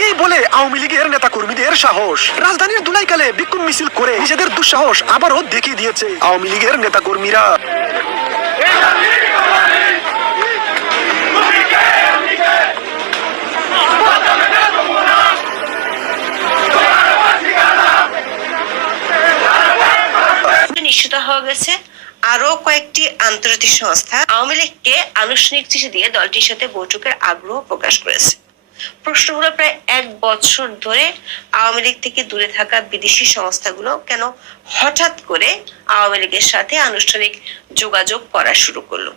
একেই বলে আওয়ামী লীগের নেতা কর্মীদের সাহস। রাজধানীর দুলাইকালে বিক্ষোভ মিছিল করে নিজেদের দুঃসাহস আবারও দেখিয়ে দিয়েছে আওয়ামী লীগের নেতা কর্মীরা। নিশ্চিত হওয়া গেছে আরো কয়েকটি আন্তর্জাতিক সংস্থা আওয়ামী লীগকে আনুষ্ঠানিক চিঠি দিয়ে দলটির সাথে বৈঠকের আগ্রহ প্রকাশ করেছে। প্রশ্ন হলো, প্রায় 1 বছর ধরে আওয়ামী লীগ থেকে দূরে থাকা বিদেশি সংস্থাগুলো কেন হঠাৎ করে আওয়ামী লীগের সাথে আনুষ্ঠানিক যোগাযোগ করা শুরু করলো?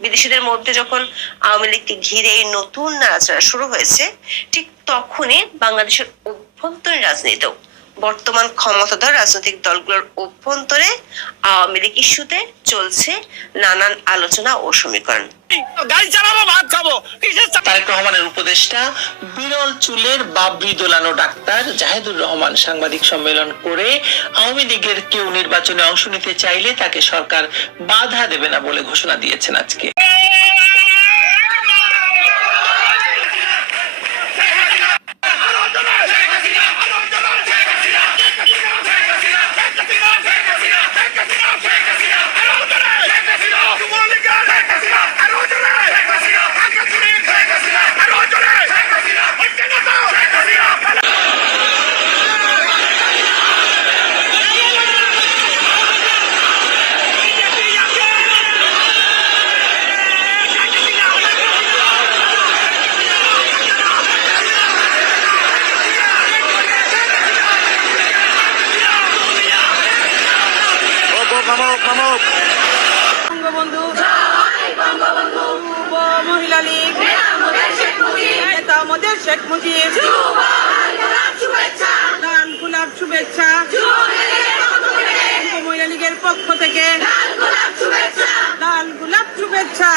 বিদেশিদের মধ্যে যখন আওয়ামী লীগকে ঘিরে নতুন নাড়াচাড়া শুরু হয়েছে, ঠিক তখনই বাংলাদেশের অভ্যন্তরীণ রাজনীতিতেও বর্তমান ক্ষমতাধর রাজনৈতিক দলগুলোর অভ্যন্তরে আওয়ামী লীগ ইস্যুতে চলছে নানান আলোচনা ও সমীকরণ। তারেক রহমানের উপদেষ্টা বিরল চুলের বাবরি দোলানো ডাক্তার জাহেদুর রহমান সাংবাদিক সম্মেলন করে আওয়ামী লীগের কেউ নির্বাচনে অংশ নিতে চাইলে তাকে সরকার বাধা দেবে না বলে ঘোষণা দিয়েছেন আজকে। মহিলা লীগ নেতা আমাদের শেখ মুজিব, লাল গোলাপ শুভেচ্ছা মহিলা লীগের পক্ষ থেকে, লাল গোলাপ শুভেচ্ছা।